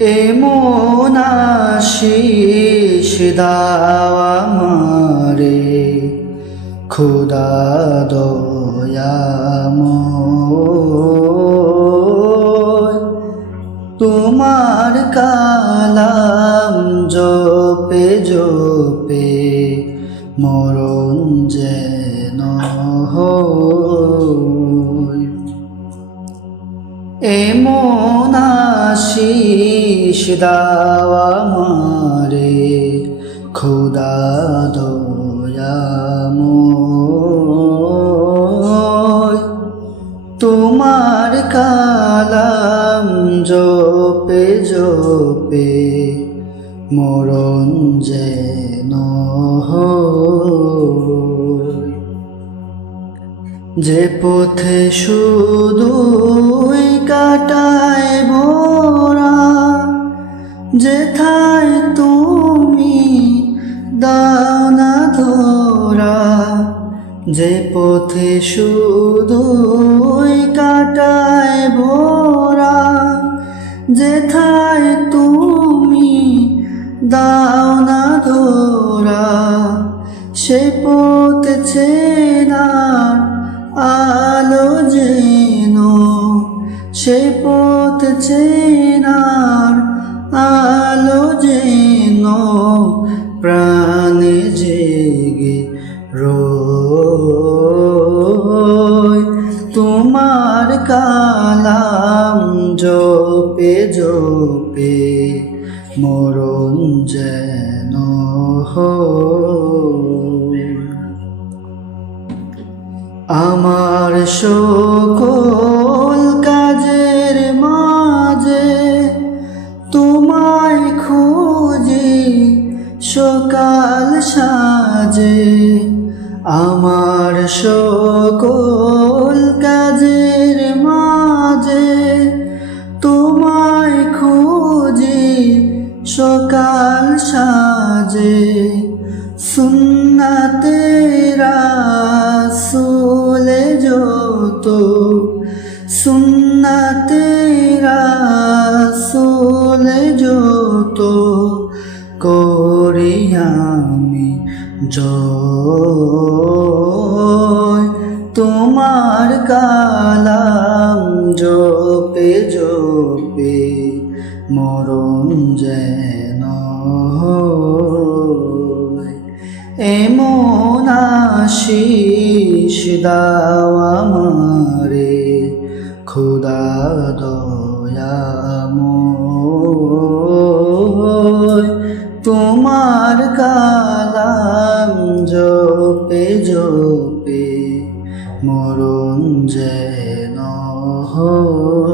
এমন আশিস দাও আমারে খোদা দয়াময়, তোমার কালাম জপে জপে মরণ যেন হয়। এমন আশিস দাও আমারে খোদা দয়াময়, তোমার কালাম জপে জপে মরণ যেন হয়। যে পথে শুধুই কাটায় ভোরা, যেথায় তুমি দাও না ধরা, যে পথে শুধুই কাটায় ভোরা, যেথায় তুমি দাও না ধরা, সে পথ চেনার আলো যেন, সে পথ চেনার আলো যেন প্রাণে জেগে রয়। তোমার কালাম জপে জপে মরণ যেন হয়। আমার সকল কাজের মাঝে তোমায় খুঁজি সকাল সাজে, আমার সকল কাজের মাঝে তোমায় খুঁজি সকাল সাজে। সুন্নাতে রাসূলে যত, সুন্নাতে রাসূলে যত করি আমি জয়। তোমার কালাম জপে জপে মরণ যেন হয়। এমন আশিস দাও আমারে খোদা দয়াময়, তোমার কালাম জপে জপে মরণ যেন হয়।